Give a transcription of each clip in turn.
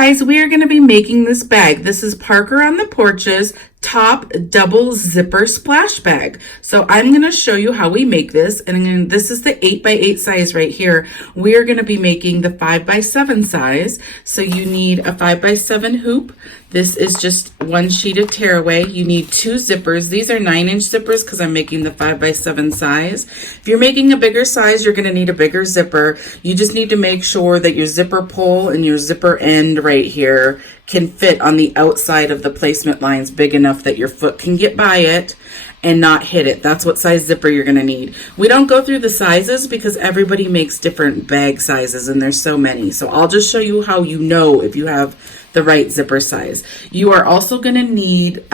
guys, we are going to be making this bag. This is Parker on the Porch's top double zipper splash bag. So I'm going to show you how we make this. And this is the 8x8 size right here. We are going to be making the 5x7 size. So you need a 5x7 hoop. This is just one sheet of tearaway. You need 2 zippers. These are 9-inch zippers because I'm making the 5x7 size. If you're making a bigger size, you're going to need a bigger zipper. You just need to make sure that your zipper pull and your zipper end right here can fit on the outside of the placement lines big enough that your foot can get by it and not hit it. That's what size zipper you're going to need. We don't go through the sizes because everybody makes different bag sizes and there's so many. So I'll just show you how you know if you have the right zipper size. You are also going to need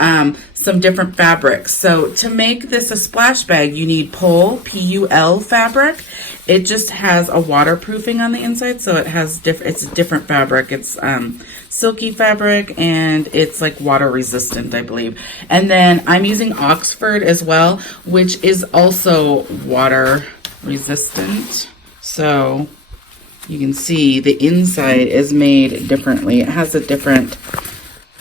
some different fabrics. So to make this a splash bag, you need Pull, P-U-L fabric. It just has a waterproofing on the inside, so it's a different fabric. It's silky fabric and it's like water resistant, I believe. And then I'm using Oxford as well, which is also water resistant. So you can see the inside is made differently. It has a different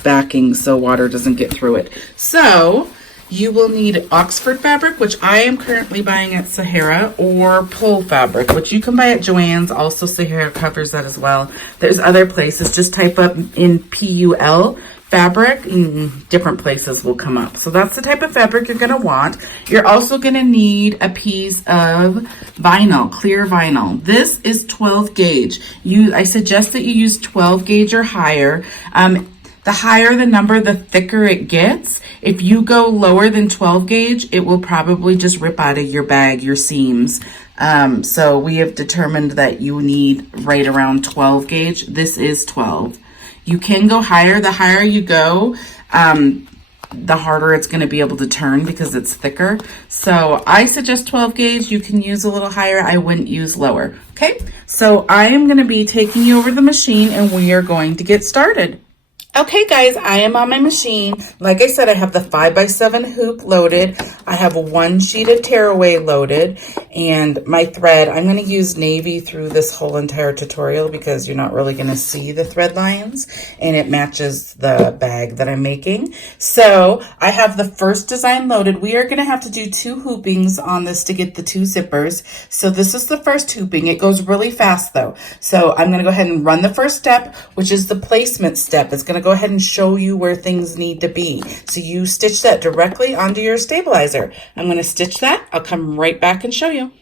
backing so water doesn't get through it. So you will need Oxford fabric, which I am currently buying at Sahara, or Pull fabric, which you can buy at Joann's. Also, Sahara covers that as well. There's other places. Just type up in P-U-L fabric, and different places will come up. So that's the type of fabric you're going to want. You're also going to need a piece of vinyl, clear vinyl. This is 12 gauge. I suggest that you use 12 gauge or higher. The higher the number, the thicker it gets. If you go lower than 12 gauge, it will probably just rip out of your bag, your seams. So we have determined that you need right around 12 gauge. This is 12. You can go higher. The higher you go, the harder it's going to be able to turn because it's thicker. So I suggest 12 gauge. You can use a little higher. I wouldn't use lower. Okay, so I am going to be taking you over the machine and we are going to get started. Okay guys, I am on my machine. Like I said, I have the 5x7 hoop loaded. I have 1 sheet of tearaway loaded and my thread. I'm going to use navy through this whole entire tutorial because you're not really going to see the thread lines and it matches the bag that I'm making. So I have the first design loaded. We are going to have to do 2 hoopings on this to get the 2 zippers. So this is the first hooping. It goes really fast though. So I'm going to go ahead and run the first step, which is the placement step. It's going to go ahead and show you where things need to be. So you stitch that directly onto your stabilizer. I'm going to stitch that. I'll come right back and show you.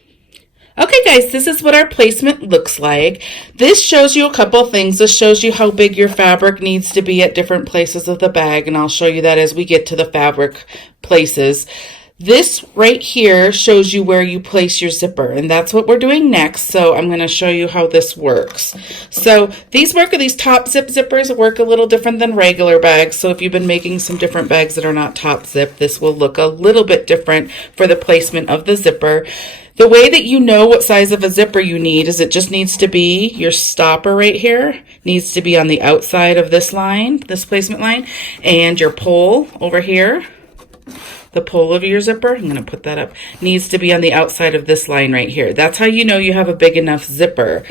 Okay guys, this is what our placement looks like. This shows you a couple things. This shows you how big your fabric needs to be at different places of the bag, and I'll show you that as we get to the fabric places. This right here shows you where you place your zipper, and that's what we're doing next. So I'm going to show you how this works. So these top zip zippers work a little different than regular bags. So if you've been making some different bags that are not top zip, this will look a little bit different for the placement of the zipper. The way that you know what size of a zipper you need is it just needs to be your stopper right here needs to be on the outside of this line, this placement line, and your pull over here. The pull of your zipper, I'm going to put that up, needs to be on the outside of this line right here. That's how you know you have a big enough zipper.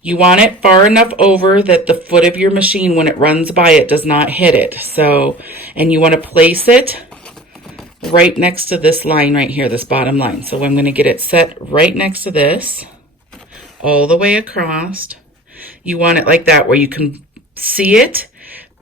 You want it far enough over that the foot of your machine, when it runs by it, does not hit it. So, and you want to place it right next to this line right here, this bottom line. So I'm going to get it set right next to this, all the way across. You want it like that where you can see it,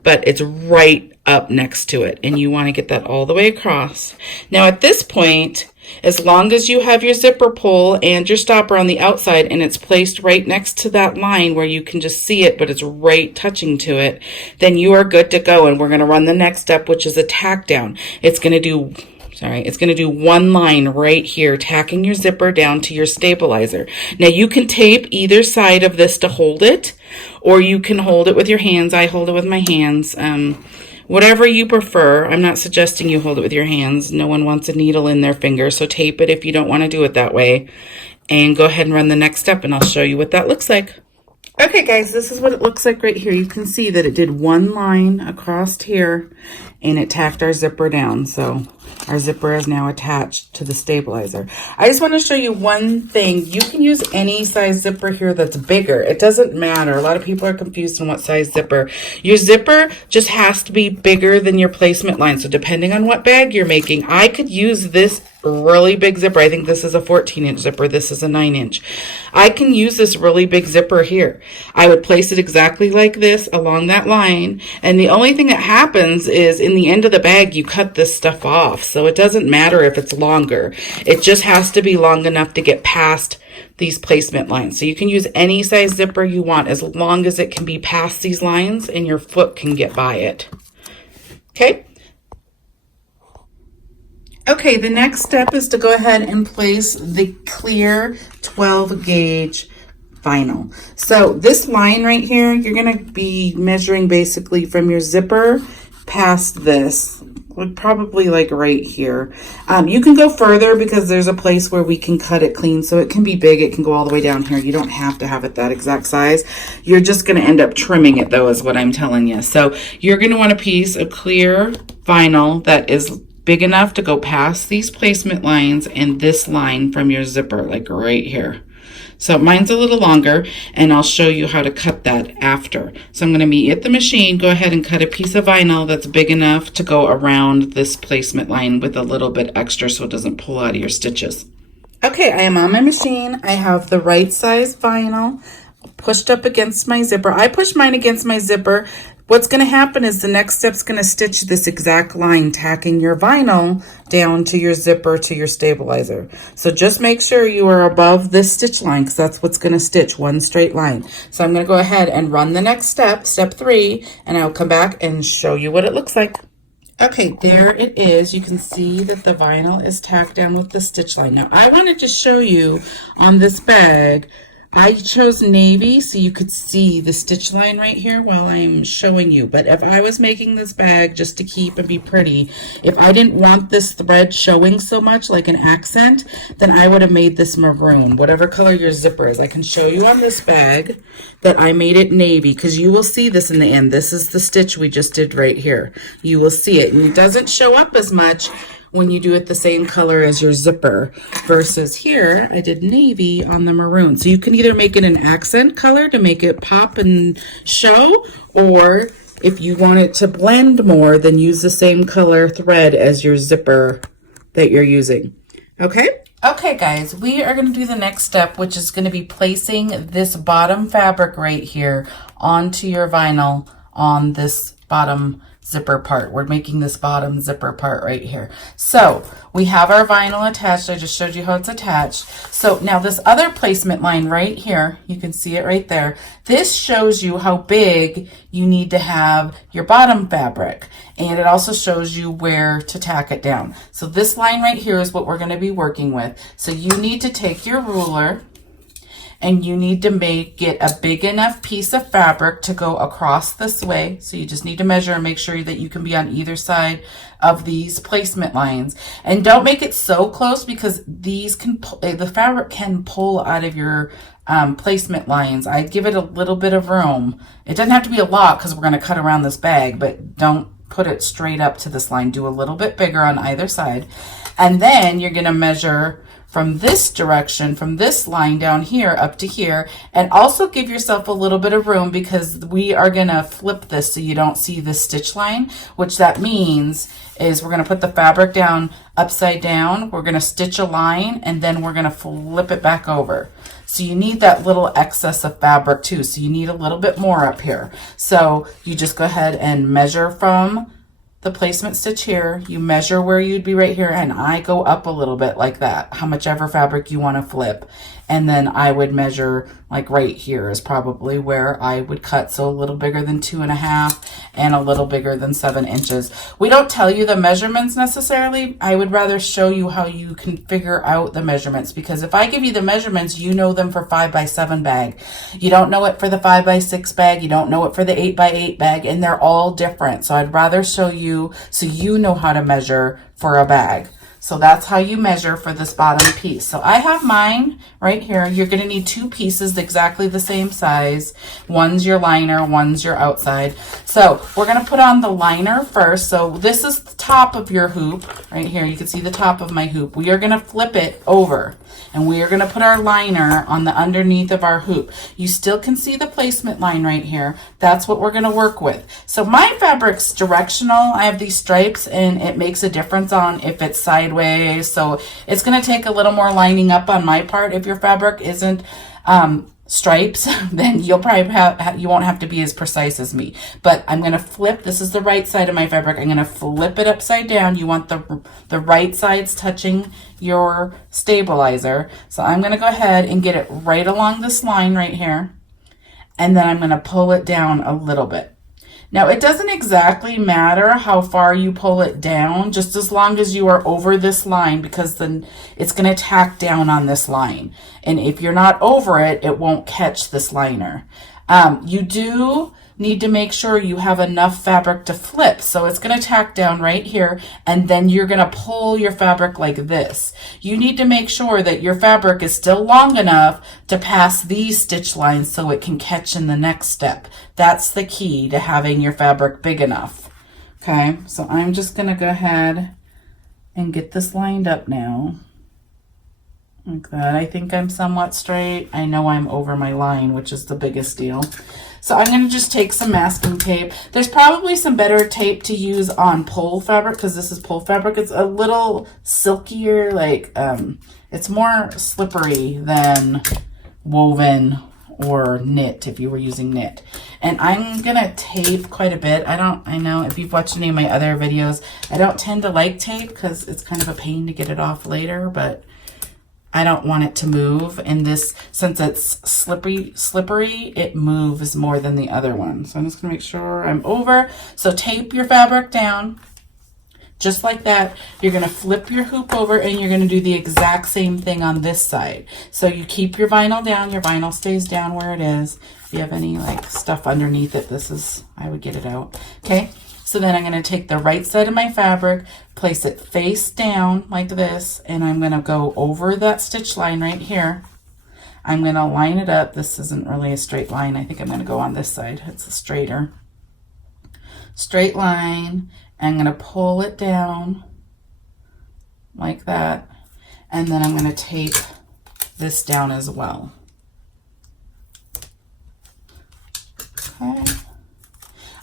but it's right up next to it, and you want to get that all the way across. Now at this point, as long as you have your zipper pull and your stopper on the outside and it's placed right next to that line where you can just see it but it's right touching to it, then you are good to go. And we're going to run the next step, which is a tack down. It's going to do 1 line right here, tacking your zipper down to your stabilizer. Now you can tape either side of this to hold it, or you can hold it with your hands. I hold it with my hands. Whatever you prefer. I'm not suggesting you hold it with your hands. No one wants a needle in their finger, so tape it if you don't want to do it that way. And go ahead and run the next step, and I'll show you what that looks like. Okay guys, this is what it looks like right here. You can see that it did 1 line across here, and it tacked our zipper down. So our zipper is now attached to the stabilizer. I just want to show you one thing. You can use any size zipper here that's bigger. It doesn't matter. A lot of people are confused on what size zipper. Your zipper just has to be bigger than your placement line. So depending on what bag you're making, I could use this really big zipper. I think this is a 14-inch zipper. This is a 9-inch. I can use this really big zipper here. I would place it exactly like this along that line. And the only thing that happens is in the end of the bag, you cut this stuff off. So it doesn't matter if it's longer. It just has to be long enough to get past these placement lines. So you can use any size zipper you want as long as it can be past these lines and your foot can get by it. Okay. Okay, the next step is to go ahead and place the clear 12 gauge vinyl. So this line right here, you're going to be measuring basically from your zipper past this, probably like right here. You can go further because there's a place where we can cut it clean, so it can be big. It can go all the way down here. You don't have to have it that exact size. You're just going to end up trimming it though, is what I'm telling you. So you're going to want a piece of clear vinyl that is big enough to go past these placement lines and this line from your zipper, like right here. So mine's a little longer, and I'll show you how to cut that after. So I'm going to meet you at the machine. Go ahead and cut a piece of vinyl that's big enough to go around this placement line with a little bit extra so it doesn't pull out of your stitches. Okay, I am on my machine. I have the right size vinyl pushed up against my zipper. I pushed mine against my zipper. What's going to happen is the next step's going to stitch this exact line, tacking your vinyl down to your zipper to your stabilizer. So just make sure you are above this stitch line because that's what's going to stitch one straight line. So I'm going to go ahead and run the next step, step 3, and I'll come back and show you what it looks like. Okay, there it is. You can see that the vinyl is tacked down with the stitch line. Now I wanted to show you on this bag, I chose navy so you could see the stitch line right here while I'm showing you. But if I was making this bag just to keep and be pretty, if I didn't want this thread showing so much like an accent, then I would have made this maroon, whatever color your zipper is. I can show you on this bag that I made it navy because you will see this in the end. This is the stitch we just did right here. You will see it, and it doesn't show up as much when you do it the same color as your zipper versus here I did navy on the maroon. So you can either make it an accent color to make it pop and show, or if you want it to blend more, then use the same color thread as your zipper that you're using. Okay? Okay guys, we are going to do the next step, which is going to be placing this bottom fabric right here onto your vinyl on this bottom zipper part. We're making this bottom zipper part right here. So we have our vinyl attached. I just showed you how it's attached. So now this other placement line right here, you can see it right there. This shows you how big you need to have your bottom fabric. And it also shows you where to tack it down. So this line right here is what we're going to be working with. So you need to take your ruler and you need to get a big enough piece of fabric to go across this way. So you just need to measure and make sure that you can be on either side of these placement lines. And don't make it so close because these the fabric can pull out of your placement lines. I'd give it a little bit of room. It doesn't have to be a lot because we're going to cut around this bag, but don't put it straight up to this line. Do a little bit bigger on either side. And then you're going to measure from this direction, from this line down here up to here, and also give yourself a little bit of room because we are going to flip this so you don't see this stitch line, which that means is we're going to put the fabric down upside down, we're going to stitch a line, and then we're going to flip it back over. So you need that little excess of fabric too, so you need a little bit more up here. So you just go ahead and measure from the placement stitch here, you measure where you'd be right here, and I go up a little bit like that, how much ever fabric you want to flip. And then I would measure like right here is probably where I would cut. So a little bigger than 2.5 and a little bigger than 7 inches. We don't tell you the measurements necessarily. I would rather show you how you can figure out the measurements, because if I give you the measurements, you know them for 5x7 bag. You don't know it for the 5x6 bag. You don't know it for the 8x8 bag, and they're all different. So I'd rather show you so you know how to measure for a bag. So that's how you measure for this bottom piece. So I have mine right here. You're going to need 2 pieces exactly the same size. One's your liner, one's your outside. So we're going to put on the liner first. So this is the top of your hoop right here. You can see the top of my hoop. We are going to flip it over, and we are going to put our liner on the underneath of our hoop. You still can see the placement line right here. That's what we're going to work with. So my fabric's directional. I have these stripes, and it makes a difference on if it's sideways. So it's going to take a little more lining up on my part. If your fabric isn't stripes, then you'll probably you won't have to be as precise as me. But I'm going to flip. This is the right side of my fabric. I'm going to flip it upside down. You want the right sides touching your stabilizer. So I'm going to go ahead and get it right along this line right here, and then I'm going to pull it down a little bit. Now, it doesn't exactly matter how far you pull it down, just as long as you are over this line, because then it's going to tack down on this line. And if you're not over it, it won't catch this liner. You do need to make sure you have enough fabric to flip. So it's going to tack down right here, and then you're going to pull your fabric like this. You need to make sure that your fabric is still long enough to pass these stitch lines so it can catch in the next step. That's the key to having your fabric big enough. Okay, so I'm just going to go ahead and get this lined up now. Like that. I think I'm somewhat straight. I know I'm over my line, which is the biggest deal. So I'm going to just take some masking tape. There's probably some better tape to use on pull fabric, because this is pull fabric. It's a little silkier, like it's more slippery than woven or knit if you were using knit. And I'm going to tape quite a bit. I know if you've watched any of my other videos, I don't tend to like tape because it's kind of a pain to get it off later, but I don't want it to move, and this, since it's slippery, it moves more than the other one. So I'm just gonna make sure I'm over. So tape your fabric down, just like that. You're gonna flip your hoop over, and you're gonna do the exact same thing on this side. So you keep your vinyl down, your vinyl stays down where it is. If you have any like stuff underneath it, I would get it out, okay? So then I'm going to take the right side of my fabric, place it face down like this, and I'm going to go over that stitch line right here. I'm going to line it up. This isn't really a straight line. I think I'm going to go on this side. It's a straighter. Straight line. I'm going to pull it down like that, and then I'm going to tape this down as well. Okay.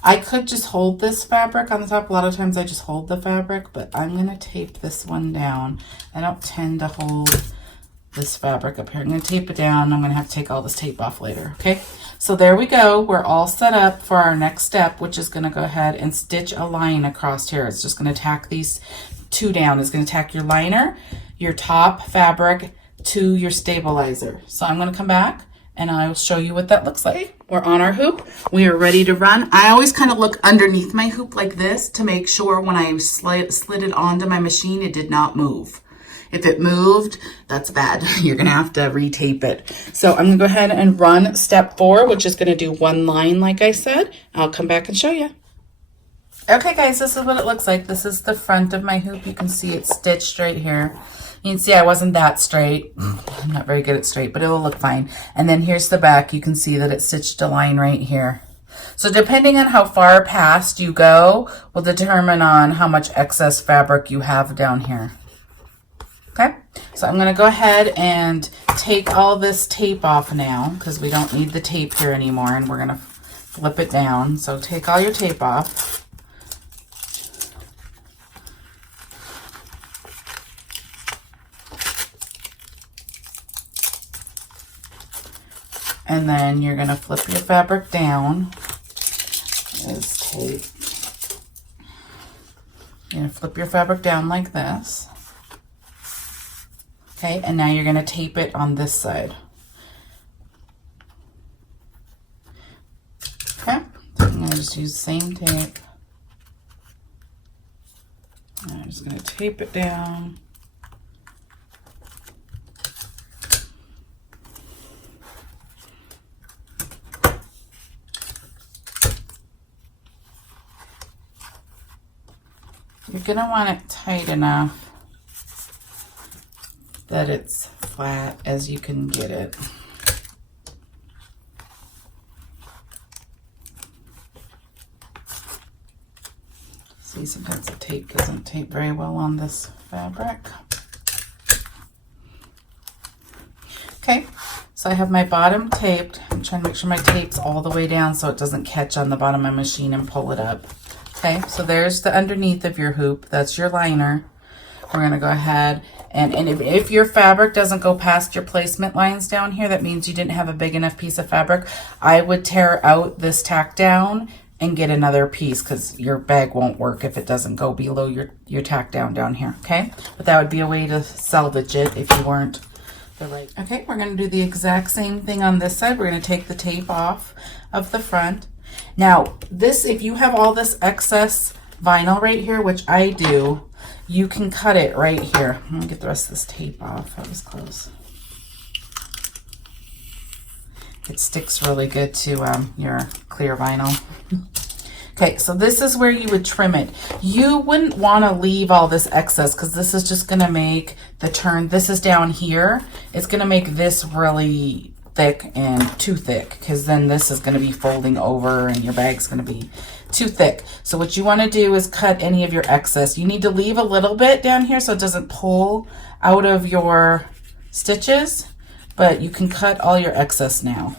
I could just hold this fabric on the top. A lot of times I just hold the fabric, but I'm going to tape this one down. I don't tend to hold this fabric up here. I'm going to tape it down. I'm going to have to take all this tape off later. Okay, so there we go. We're all set up for our next step, which is going to go ahead and stitch a line across here. It's just going to tack these 2 down. It's going to tack your liner, your top fabric to your stabilizer. So I'm going to come back and I'll show you what that looks like. We're on our hoop. We are ready to run. I always kind of look underneath my hoop like this to make sure when I slid it onto my machine, it did not move. If it moved, that's bad. You're gonna have to retape it. So I'm gonna go ahead and run step 4, which is gonna do 1 line like I said. I'll come back and show you. Okay guys, this is what it looks like. This is the front of my hoop. You can see it's stitched right here. You can see I wasn't that straight. I'm not very good at straight, but it will look fine. And then here's the back. You can see that it stitched a line right here. So depending on how far past you go will determine on how much excess fabric you have down here. Okay, so I'm going to go ahead and take all this tape off now because we don't need the tape here anymore, and we're going to flip it down. So take all your tape off. And then you're going to flip your fabric down. There's tape. You're going to flip your fabric down like this. Okay, and now you're going to tape it on this side. Okay, so I'm going to just use the same tape. I'm just going to tape it down. You're going to want it tight enough that it's flat as you can get it. See, sometimes the tape doesn't tape very well on this fabric. Okay, so I have my bottom taped. I'm trying to make sure my tape's all the way down so it doesn't catch on the bottom of my machine and pull it up. Okay, so there's the underneath of your hoop. That's your liner. We're gonna go ahead and if your fabric doesn't go past your placement lines down here, that means you didn't have a big enough piece of fabric. I would tear out this tack down and get another piece because your bag won't work if it doesn't go below your tack down here, okay? But that would be a way to salvage it if you weren't the right. Okay, we're gonna do the exact same thing on this side. We're gonna take the tape off of the front. Now, this, if you have all this excess vinyl right here, which I do, you can cut it right here. I'm gonna get the rest of this tape off. That was close. It sticks really good to your clear vinyl. Okay, so this is where you would trim it. You wouldn't want to leave all this excess because this is just going to make the turn. This is down here. It's going to make this really thick and too thick because then this is going to be folding over and your bag's going to be too thick. So what you want to do is cut any of your excess. You need to leave a little bit down here so it doesn't pull out of your stitches, but you can cut all your excess now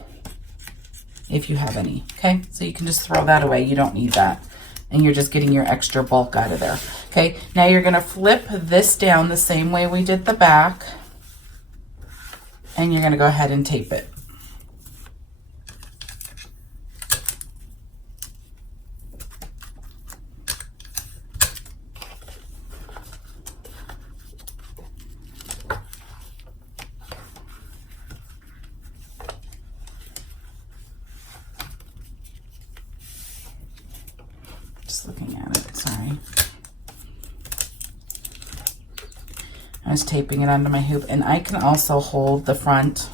if you have any. Okay, so you can just throw that away. You don't need that, and you're just getting your extra bulk out of there. Okay, now you're going to flip this down the same way we did the back, and you're going to go ahead and tape it. Just looking at it, sorry. I was taping it onto my hoop, and I can also hold the front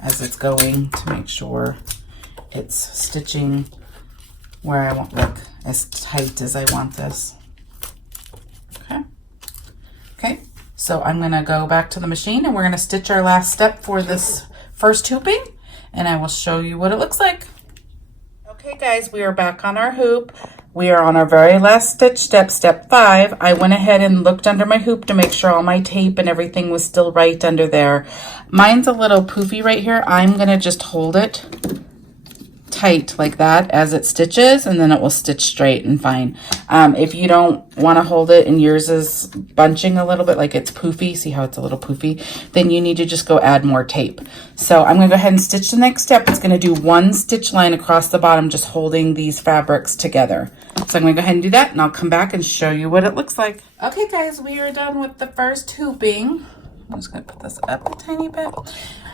as it's going to make sure it's stitching where I want, look as tight as I want this. Okay. Okay, so I'm gonna go back to the machine and we're gonna stitch our last step for this first hooping, and I will show you what it looks like. Okay guys, we are back on our hoop. We are on our very last stitch step, step 5. I went ahead and looked under my hoop to make sure all my tape and everything was still right under there. Mine's a little poofy right here. I'm gonna just hold it tight like that as it stitches, and then it will stitch straight and fine. If you don't want to hold it and yours is bunching a little bit, like it's poofy, see how it's a little poofy, then you need to just go add more tape. So I'm going to go ahead and stitch the next step. It's going to do one stitch line across the bottom, just holding these fabrics together. So I'm going to go ahead and do that, and I'll come back and show you what it looks like. Okay guys, we are done with the first hooping. I'm just going to put this up a tiny bit.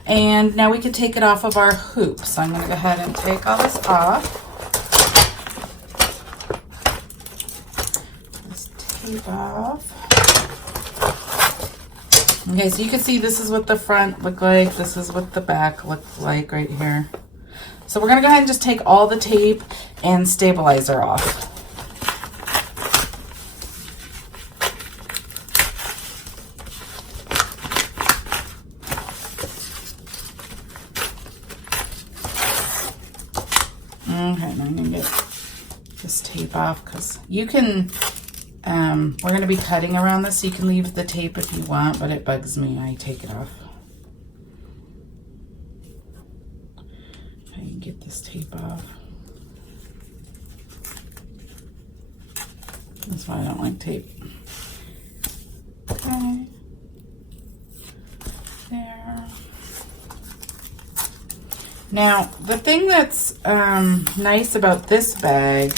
And now we can take it off of our hoop. So I'm going to go ahead and take all this off. This tape off. Okay, so you can see this is what the front looked like. This is what the back looked like right here. So we're going to go ahead and just take all the tape and stabilizer off. Okay, now I'm gonna get this tape off because you can, we're gonna be cutting around this, so you can leave the tape if you want, but it bugs me, I take it off. I can get this tape off. That's why I don't like tape. Okay. There. Now, the thing that's nice about this bag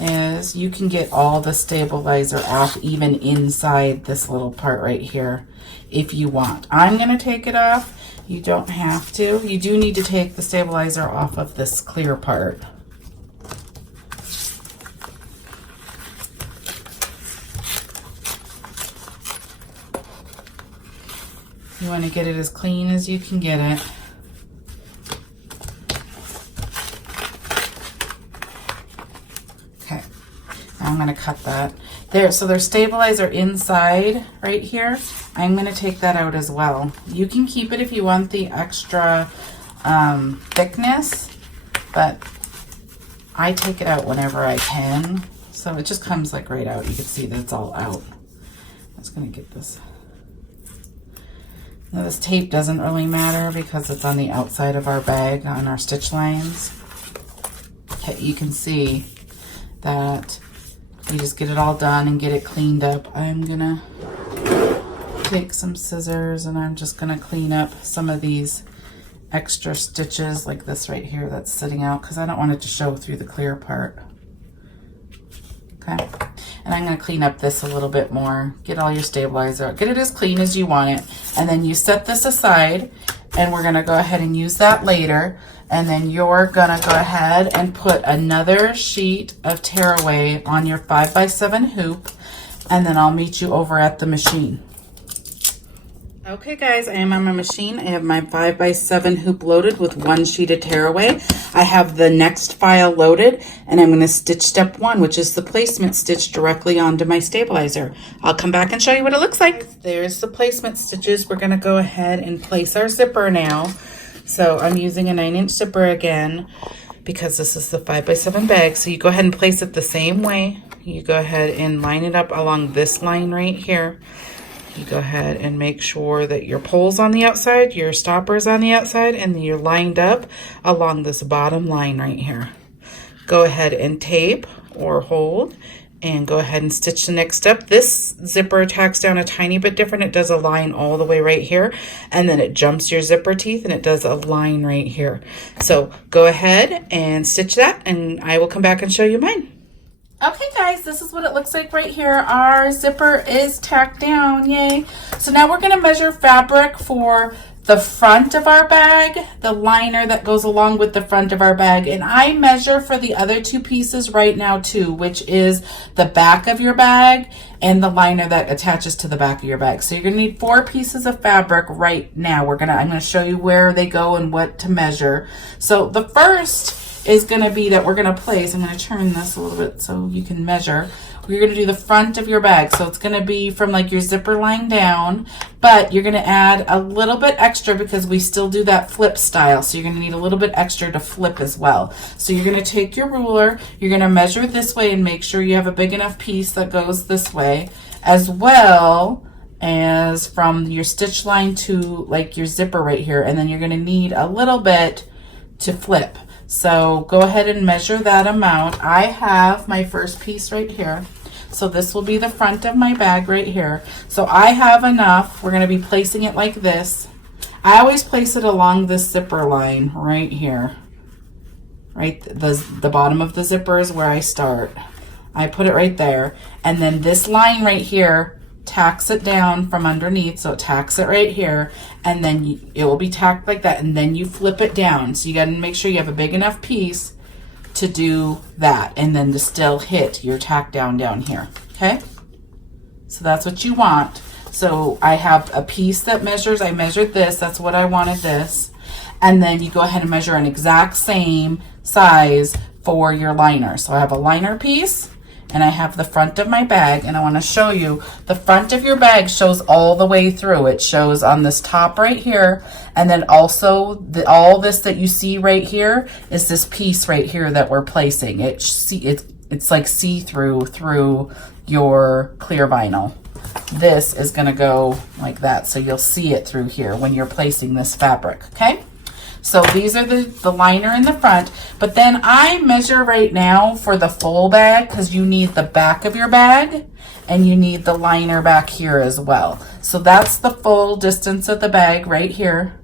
is you can get all the stabilizer off, even inside this little part right here, if you want. I'm going to take it off. You don't have to. You do need to take the stabilizer off of this clear part. You want to get it as clean as you can get it. I'm going to cut that. There, so there's stabilizer inside right here. I'm going to take that out as well. You can keep it if you want the extra thickness, but I take it out whenever I can. So it just comes like right out. You can see that it's all out. I'm just going to get this. Now this tape doesn't really matter because it's on the outside of our bag on our stitch lines. Okay, you can see that you just get it all done and get it cleaned up. I'm gonna take some scissors and I'm just gonna clean up some of these extra stitches like this right here that's sitting out because I don't want it to show through the clear part. Okay, and I'm gonna clean up this a little bit more. Get all your stabilizer out. Get it as clean as you want it. And then you set this aside and we're gonna go ahead and use that later. And then you're gonna go ahead and put another sheet of tearaway on your 5x7 hoop, and then I'll meet you over at the machine. Okay guys, I am on my machine. I have my 5x7 hoop loaded with one sheet of tearaway. I have the next file loaded, and I'm gonna stitch step 1, which is the placement stitch directly onto my stabilizer. I'll come back and show you what it looks like. There's the placement stitches. We're gonna go ahead and place our zipper now. So I'm using a 9-inch zipper again because this is the 5x7 bag. So you go ahead and place it the same way. You go ahead and line it up along this line right here. You go ahead and make sure that your pole's on the outside, your stopper's on the outside, and you're lined up along this bottom line right here. Go ahead and tape or hold and go ahead and stitch the next step. This zipper tacks down a tiny bit different. It does a line all the way right here, and then it jumps your zipper teeth and it does a line right here. So go ahead and stitch that and I will come back and show you mine. Okay guys, this is what it looks like right here. Our zipper is tacked down, yay. So now we're gonna measure fabric for the front of our bag, the liner that goes along with the front of our bag, and I measure for the other two pieces right now too, which is the back of your bag and the liner that attaches to the back of your bag. So you're gonna need 4 pieces of fabric right now. I'm gonna show you where they go and what to measure. So the first is gonna be that we're gonna place, I'm gonna turn this a little bit so you can measure. We're gonna do the front of your bag. So it's gonna be from like your zipper line down, but you're gonna add a little bit extra because we still do that flip style. So you're gonna need a little bit extra to flip as well. So you're gonna take your ruler, you're gonna measure this way and make sure you have a big enough piece that goes this way, as well as from your stitch line to like your zipper right here. And then you're gonna need a little bit to flip. So go ahead and measure that amount. I have my first piece right here. So this will be the front of my bag right here. So I have enough. We're going to be placing it like this. I always place it along this zipper line right here. Right, the bottom of the zipper is where I start. I put it right there. And then this line right here tacks it down from underneath. So it tacks it right here. And then it will be tacked like that. And then you flip it down. So you got to make sure you have a big enough piece to do that, and then to still hit your tack down here. Okay, so that's what you want. So I have a piece that measures, I measured this, that's what I wanted this, and then you go ahead and measure an exact same size for your liner. So I have a liner piece and I have the front of my bag, and I want to show you the front of your bag shows all the way through. It shows on this top right here, and then also all this that you see right here is this piece right here that we're placing. It's like see-through through your clear vinyl. This is going to go like that, so you'll see it through here when you're placing this fabric. Okay, so these are the liner in the front, but then I measure right now for the full bag because you need the back of your bag and you need the liner back here as well. So that's the full distance of the bag right here.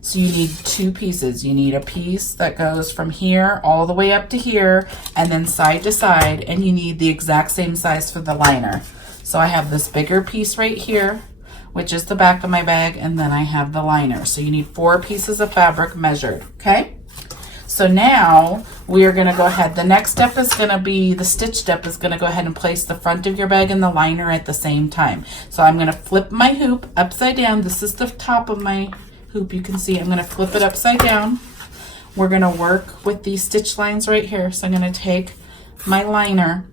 So you need 2 pieces. You need a piece that goes from here all the way up to here and then side to side, and you need the exact same size for the liner. So I have this bigger piece right here, which is the back of my bag, and then I have the liner. So you need 4 pieces of fabric measured, okay? So now we are gonna go ahead. The next step is gonna be, the stitch step is gonna go ahead and place the front of your bag and the liner at the same time. So I'm gonna flip my hoop upside down. This is the top of my hoop, you can see. I'm gonna flip it upside down. We're gonna work with these stitch lines right here. So I'm gonna take my liner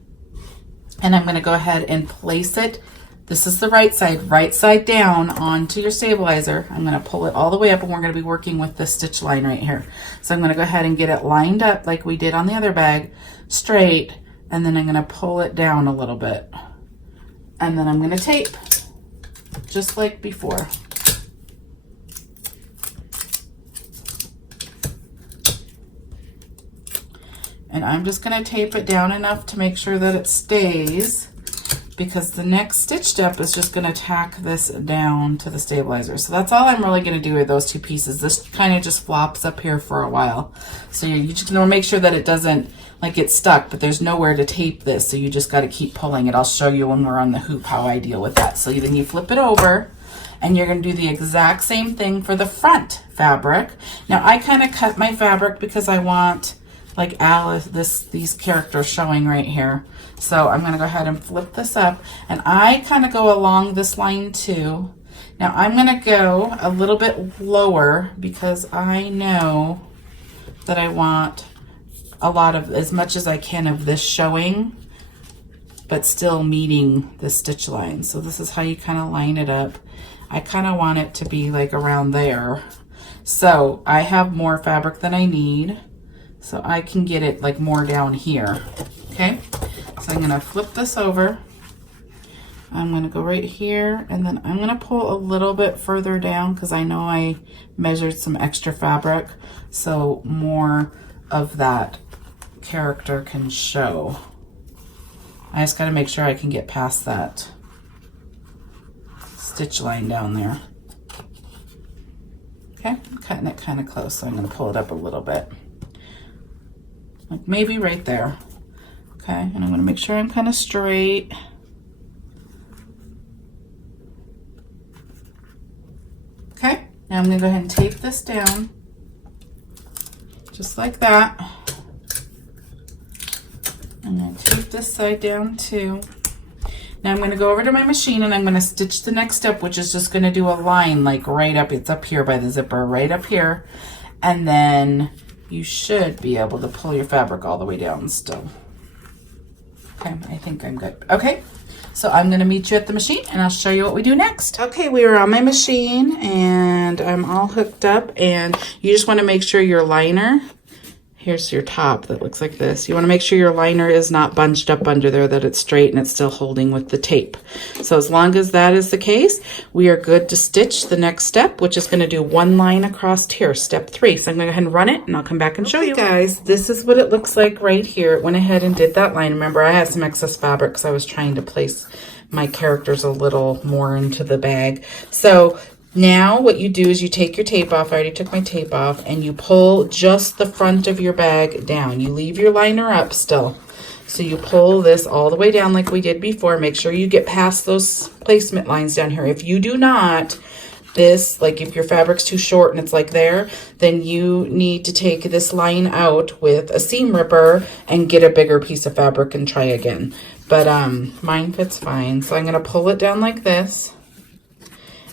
And I'm going to go ahead and place it. This is the right side down onto your stabilizer. I'm going to pull it all the way up, and we're going to be working with this stitch line right here. So I'm going to go ahead and get it lined up like we did on the other bag, straight, and then I'm going to pull it down a little bit. And then I'm going to tape, just like before. And I'm just going to tape it down enough to make sure that it stays, because the next stitch step is just going to tack this down to the stabilizer. So that's all I'm really going to do with those two pieces. This kind of just flops up here for a while. So you just going to make sure that it doesn't like get stuck, but there's nowhere to tape this. So you just got to keep pulling it. I'll show you when we're on the hoop how I deal with that. So then you flip it over, and you're going to do the exact same thing for the front fabric. Now I kind of cut my fabric because I want like Alice, these characters showing right here. So I'm going to go ahead and flip this up, and I kind of go along this line too. Now I'm going to go a little bit lower because I know that I want a lot of, as much as I can of this showing, but still meeting the stitch line. So this is how you kind of line it up. I kind of want it to be like around there. So I have more fabric than I need, so I can get it like more down here. Okay, so I'm gonna flip this over. I'm gonna go right here, and then I'm gonna pull a little bit further down because I know I measured some extra fabric, so more of that character can show. I just gotta make sure I can get past that stitch line down there. Okay, I'm cutting it kind of close, so I'm gonna pull it up a little bit. Like maybe right there. Okay, and I'm going to make sure I'm kind of straight. Okay, now I'm going to go ahead and tape this down, just like that. I'm going to tape this side down too. Now I'm going to go over to my machine, and I'm going to stitch the next step, which is just going to do a line like right up. It's up here by the zipper, right up here. And then you should be able to pull your fabric all the way down still. Okay, I think I'm good. Okay, so I'm gonna meet you at the machine, and I'll show you what we do next. Okay, we are on my machine, and I'm all hooked up, and you just wanna make sure your liner, here's your top that looks like this. You wanna make sure your liner is not bunched up under there, that it's straight and it's still holding with the tape. So as long as that is the case, we are good to stitch the next step, which is gonna do one line across here, step 3. So I'm gonna go ahead and run it, and I'll come back and show you. Guys, this is what it looks like right here. It went ahead and did that line. Remember, I had some excess fabric because I was trying to place my characters a little more into the bag. So now what you do is you take your tape off. I already took my tape off, and you pull just the front of your bag down. You leave your liner up still. So you pull this all the way down like we did before. Make sure you get past those placement lines down here. If you do not, this, like if your fabric's too short and it's like there, then you need to take this line out with a seam ripper and get a bigger piece of fabric and try again. But mine fits fine. So I'm gonna pull it down like this,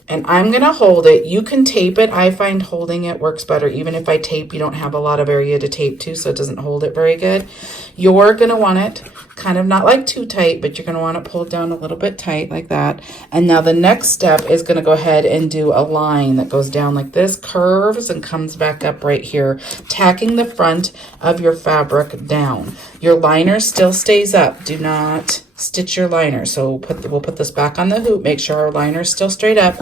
and I'm gonna hold it. You can tape it. I find holding it works better. Even if I tape, you don't have a lot of area to tape to, so it doesn't hold it very good. You're gonna want it kind of not like too tight, but you're gonna want it pulled down a little bit tight like that. And now the next step is gonna go ahead and do a line that goes down like this, curves, and comes back up right here, tacking the front of your fabric down. Your liner still stays up. Do not stitch your liner. So we'll put this back on the hoop, make sure our liner is still straight up,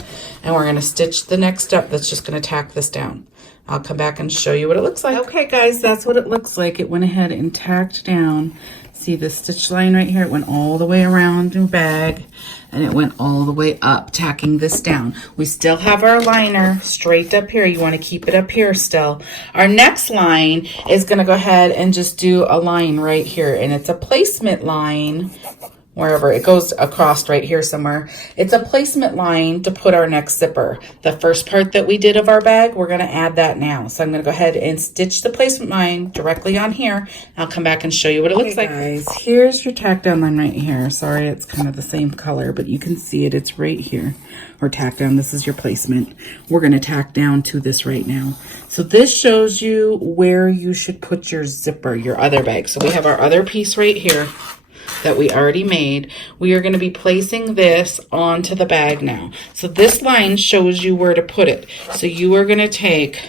and we're gonna stitch the next step that's just gonna tack this down. I'll come back and show you what it looks like. Okay guys, that's what it looks like. It went ahead and tacked down. See the stitch line right here? It went all the way around your bag, and it went all the way up, tacking this down. We still have our liner straight up here. You want to keep it up here still. Our next line is going to go ahead and just do a line right here, and it's a placement line. Wherever it goes across right here somewhere. It's a placement line to put our next zipper. The first part that we did of our bag, we're gonna add that now. So I'm gonna go ahead and stitch the placement line directly on here. I'll come back and show you what it looks like. Guys, here's your tack down line right here. Sorry, it's kind of the same color, but you can see it, it's right here. Or tack down, this is your placement. We're gonna tack down to this right now. So this shows you where you should put your zipper, your other bag. So we have our other piece right here. that we already made. We are going to be placing this onto the bag now. So this line shows you where to put it. So you are going to take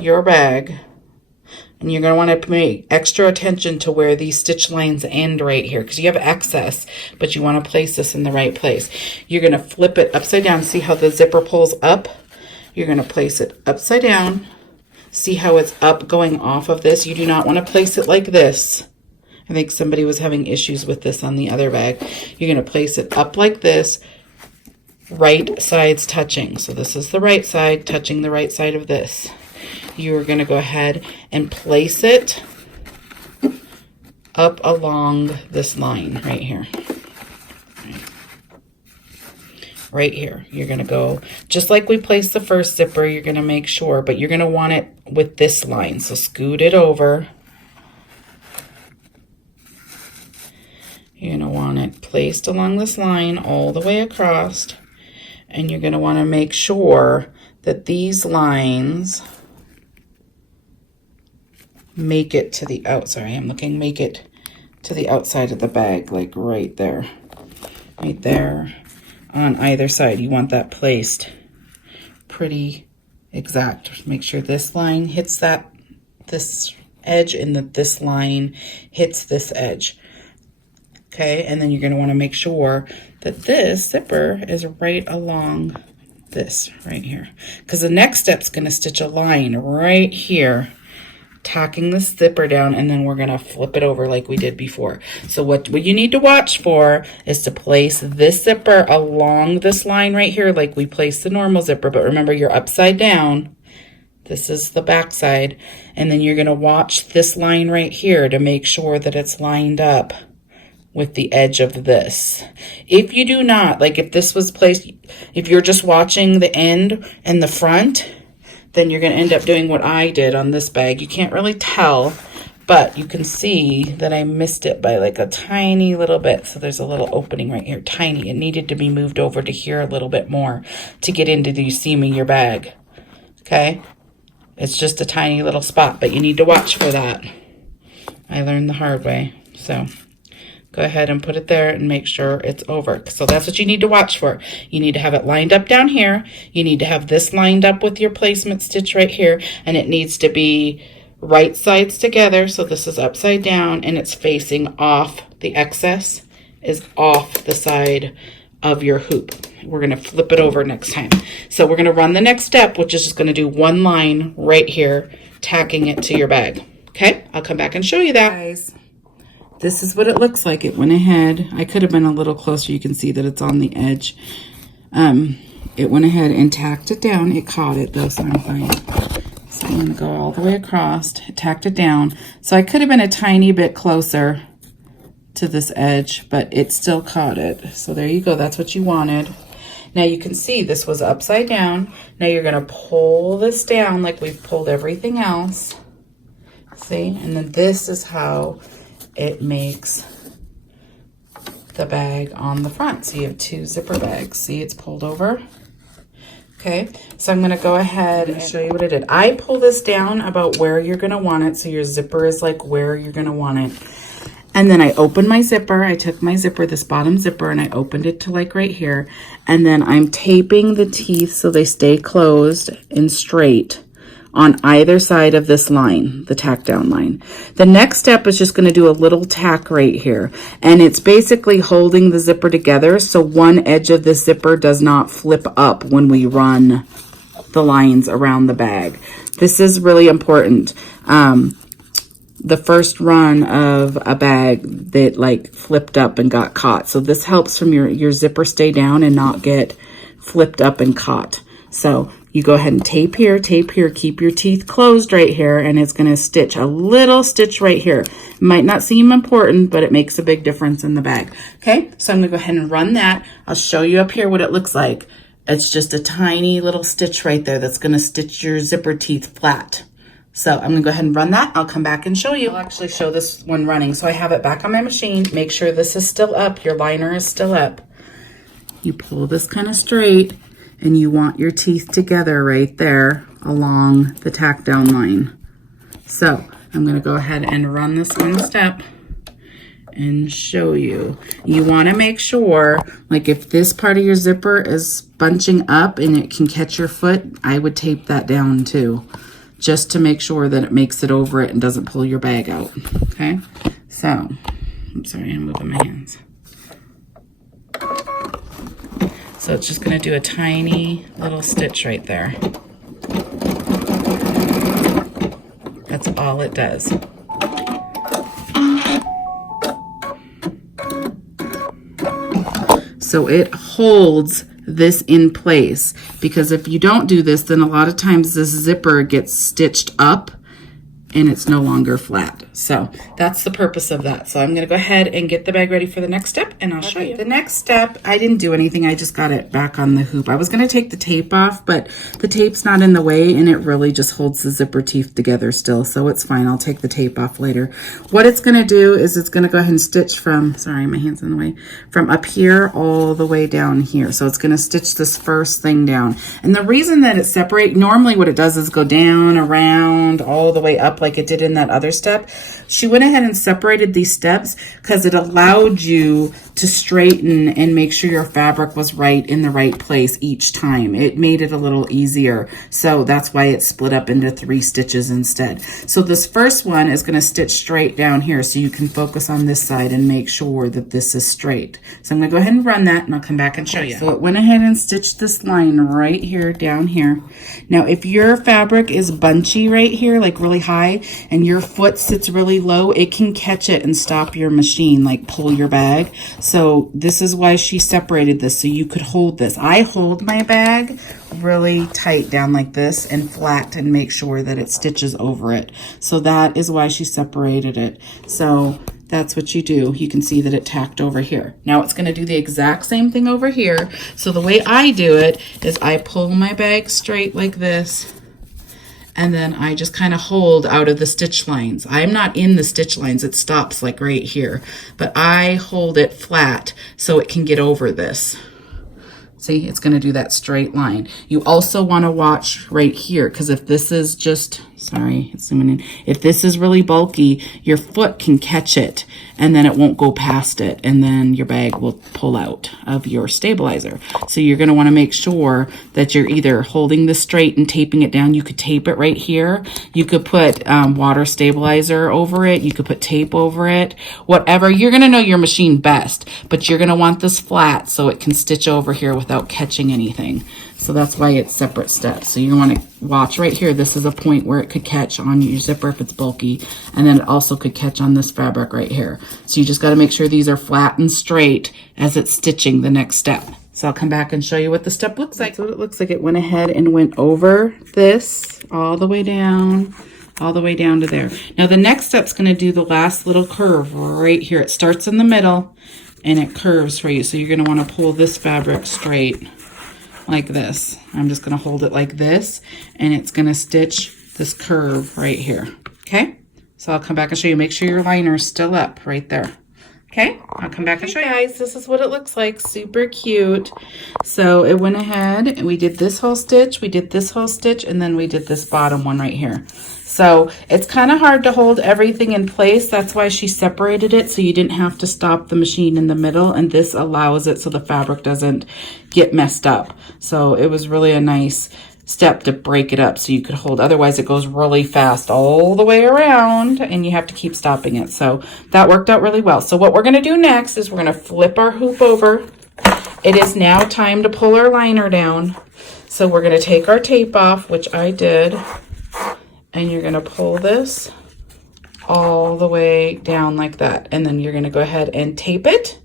your bag and you're going to want to pay extra attention to where these stitch lines end right here, because you have excess, but you want to place this in the right place. You're going to flip it upside down. See how the zipper pulls up? You're going to place it upside down. See how it's up going off of this? You do not want to place it like this. I think somebody was having issues with this on the other bag. You're going to place it up like this, right sides touching. So this is the right side touching the right side of this. You are going to go ahead and place it up along this line right here. Right here. You're going to go, just like we placed the first zipper, you're going to make sure, but you're going to want it with this line. So scoot it over. You're going to want it placed along this line all the way across. And you're going to want to make sure that these lines make it to the outside. Make it to the outside of the bag, like right there. Right there on either side. You want that placed pretty exact. Make sure this line hits this edge and that this line hits this edge. Okay, and then you're going to want to make sure that this zipper is right along this right here, because the next step's going to stitch a line right here, tacking this zipper down, and then we're going to flip it over like we did before. So what you need to watch for is to place this zipper along this line right here like we placed the normal zipper, but remember you're upside down. This is the back side, and then you're going to watch this line right here to make sure that it's lined up with the edge of this. If you do not, like if this was placed, if you're just watching the end and the front, then you're going to end up doing what I did on this bag. You can't really tell, but you can see that I missed it by like a tiny little bit. So there's a little opening right here, tiny. It needed to be moved over to here a little bit more to get into the seam of your bag. Okay? It's just a tiny little spot, but you need to watch for that. I learned the hard way. So go ahead and put it there and make sure it's over. So that's what you need to watch for. You need to have it lined up down here. You need to have this lined up with your placement stitch right here. And it needs to be right sides together. So this is upside down and it's facing off. The excess is off the side of your hoop. We're going to flip it over next time. So we're going to run the next step, which is just going to do one line right here, tacking it to your bag. Okay, I'll come back and show you that. Guys, this is what it looks like. It went ahead. I could have been a little closer. You can see that it's on the edge. It went ahead and tacked it down. It caught it though, so I'm fine. So I'm going to go all the way across, tacked it down. So I could have been a tiny bit closer to this edge, but it still caught it. So there you go. That's what you wanted. Now you can see this was upside down. Now you're going to pull this down like we've pulled everything else. See? And then this is how it makes the bag on the front. So you have two zipper bags. See, it's pulled over. Okay, so I'm going to go ahead and show you what I did. I pull this down about where you're going to want it. So your zipper is like where you're going to want it. And then I opened my zipper. I took my zipper, this bottom zipper, and I opened it to like right here. And then I'm taping the teeth so they stay closed and straight on either side of this line, the tack down line. The next step is just going to do a little tack right here. And it's basically holding the zipper together so one edge of the zipper does not flip up when we run the lines around the bag. This is really important. The first run of a bag that like flipped up and got caught. So this helps from your zipper stay down and not get flipped up and caught. So you go ahead and tape here, keep your teeth closed right here, and it's going to stitch a little stitch right here. It might not seem important, but it makes a big difference in the bag. Okay, so I'm going to go ahead and run that. I'll show you up here what it looks like. It's just a tiny little stitch right there that's going to stitch your zipper teeth flat. So I'm going to go ahead and run that. I'll come back and show you. I'll actually show this one running. So I have it back on my machine. Make sure this is still up. Your liner is still up. You pull this kind of straight, and you want your teeth together right there along the tack down line. So I'm going to go ahead and run this one step, and show you. You want to make sure, like if this part of your zipper is bunching up and it can catch your foot, I would tape that down too, just to make sure that it makes it over it and doesn't pull your bag out. Okay, so I'm sorry, I'm moving my hands. So it's just going to do a tiny little stitch right there. That's all it does. So it holds this in place, because if you don't do this, then a lot of times this zipper gets stitched up and it's no longer flat. So that's the purpose of that. So I'm gonna go ahead and get the bag ready for the next step, and I'll show you. The next step, I didn't do anything, I just got it back on the hoop. I was gonna take the tape off, but the tape's not in the way and it really just holds the zipper teeth together still, so it's fine. I'll take the tape off later. What it's gonna do is it's gonna go ahead and stitch from, sorry, my hand's in the way, from up here all the way down here. So it's gonna stitch this first thing down. And the reason that it's separate, normally what it does is go down, around, all the way up like it did in that other step. She went ahead and separated these steps because it allowed you to straighten and make sure your fabric was right in the right place each time. It made it a little easier. So that's why it's split up into 3 stitches instead. So this first one is going to stitch straight down here so you can focus on this side and make sure that this is straight. So I'm going to go ahead and run that and I'll come back and show you. So it went ahead and stitched this line right here down here. Now if your fabric is bunchy right here, like really high, and your foot sits really low, it can catch it and stop your machine, like pull your bag. So this is why she separated this, so you could hold this. I hold my bag really tight down like this and flat and make sure that it stitches over it. So that is why she separated it. So that's what you do. You can see that it tacked over here. Now it's going to do the exact same thing over here. So the way I do it is I pull my bag straight like this, and then I just kind of hold out of the stitch lines. I'm not in the stitch lines, it stops like right here, but I hold it flat so it can get over this. See, it's going to do that straight line. You also want to watch right here, because if this is just, sorry, it's zooming in. If this is really bulky, your foot can catch it and then it won't go past it, and then your bag will pull out of your stabilizer. So you're going to want to make sure that you're either holding this straight and taping it down. You could tape it right here. You could put water stabilizer over it. You could put tape over it. Whatever. You're going to know your machine best, but you're going to want this flat so it can stitch over here without catching anything. So that's why it's separate steps. So you want to watch right here. This is a point where it could catch on your zipper if it's bulky, and then it also could catch on this fabric right here. So you just got to make sure these are flat and straight as it's stitching the next step. So I'll come back and show you what the step looks like. So it looks like it went ahead and went over this all the way down to there. Now the next step's going to do the last little curve right here. It starts in the middle and it curves for you. So you're going to want to pull this fabric straight like this. I'm just going to hold it like this, and it's going to stitch this curve right here. Okay, so I'll come back and show you. Make sure your liner is still up right there. Okay, I'll come back and show you guys. This is what it looks like. Super cute. So it went ahead and we did this whole stitch, we did this whole stitch, and then we did this bottom one right here. So it's kind of hard to hold everything in place. That's why she separated it, so you didn't have to stop the machine in the middle, and this allows it so the fabric doesn't get messed up. So it was really a nice step to break it up so you could hold. Otherwise it goes really fast all the way around and you have to keep stopping it. So that worked out really well. So what we're going to do next is we're going to flip our hoop over. It is now time to pull our liner down. So we're going to take our tape off, which I did, and you're going to pull this all the way down like that, and then you're going to go ahead and tape it,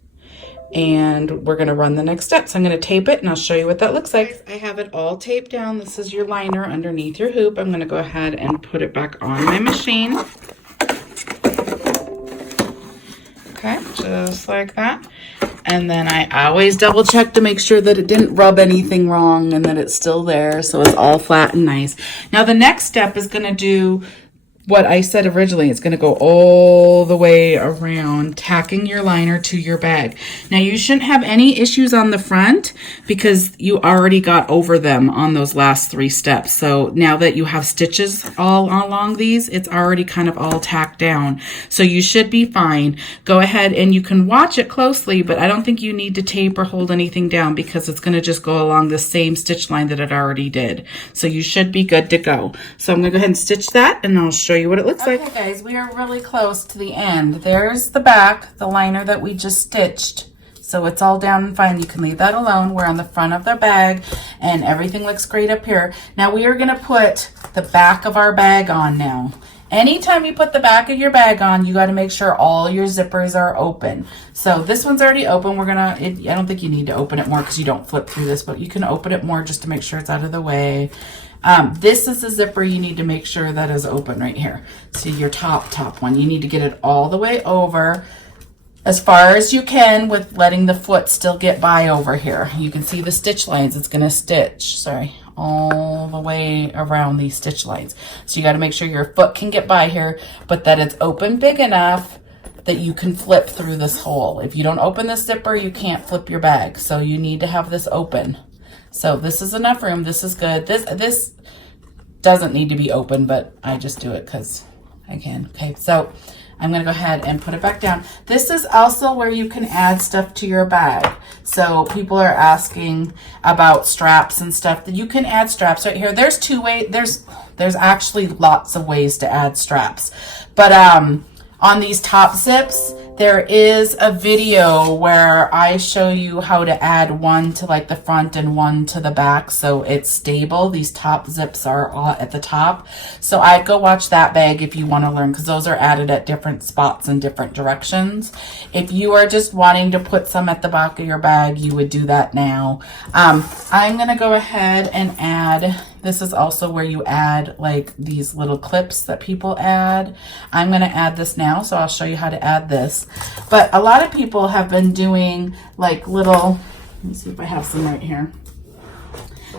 and we're going to run the next step. So I'm going to tape it and I'll show you what that looks like. I have it all taped down. This is your liner underneath your hoop. I'm going to go ahead and put it back on my machine. Okay, just like that. And then I always double check to make sure that it didn't rub anything wrong and that it's still there, so it's all flat and nice. Now the next step is going to do what I said originally. It's going to go all the way around, tacking your liner to your bag. Now you shouldn't have any issues on the front because you already got over them on those last 3 steps. So now that you have stitches all along these, it's already kind of all tacked down. So you should be fine. Go ahead and you can watch it closely, but I don't think you need to tape or hold anything down because it's going to just go along the same stitch line that it already did. So you should be good to go. So I'm going to go ahead and stitch that and I'll show you what it looks like. Okay guys, we are really close to the end. There's the back, the liner that we just stitched. So it's all down and fine. You can leave that alone. We're on the front of the bag and everything looks great up here. Now we are going to put the back of our bag on now. Anytime you put the back of your bag on, you got to make sure all your zippers are open. So this one's already open. I don't think you need to open it more because you don't flip through this, but you can open it more just to make sure it's out of the way. This is the zipper you need to make sure that is open right here. So your top one, you need to get it all the way over as far as you can with letting the foot still get by over here. You can see the stitch lines. It's going to stitch, all the way around these stitch lines. So you got to make sure your foot can get by here, but that it's open big enough that you can flip through this hole. If you don't open this zipper, you can't flip your bag. So you need to have this open. So this is enough room. This is good. This doesn't need to be open, but I just do it because I can. Okay, so I'm going to go ahead and put it back down. This is also where you can add stuff to your bag. So people are asking about straps and stuff. That you can add straps right here. There's 2 ways. There's actually lots of ways to add straps. But on these top zips, there is a video where I show you how to add one to like the front and one to the back so it's stable. These top zips are all at the top. So I'd go watch that bag if you want to learn because those are added at different spots in different directions. If you are just wanting to put some at the back of your bag, you would do that now. I'm going to go ahead and add, this is also where you add like these little clips that people add. I'm going to add this now, so I'll show you how to add this. But a lot of people have been doing like little, let me see if I have some right here.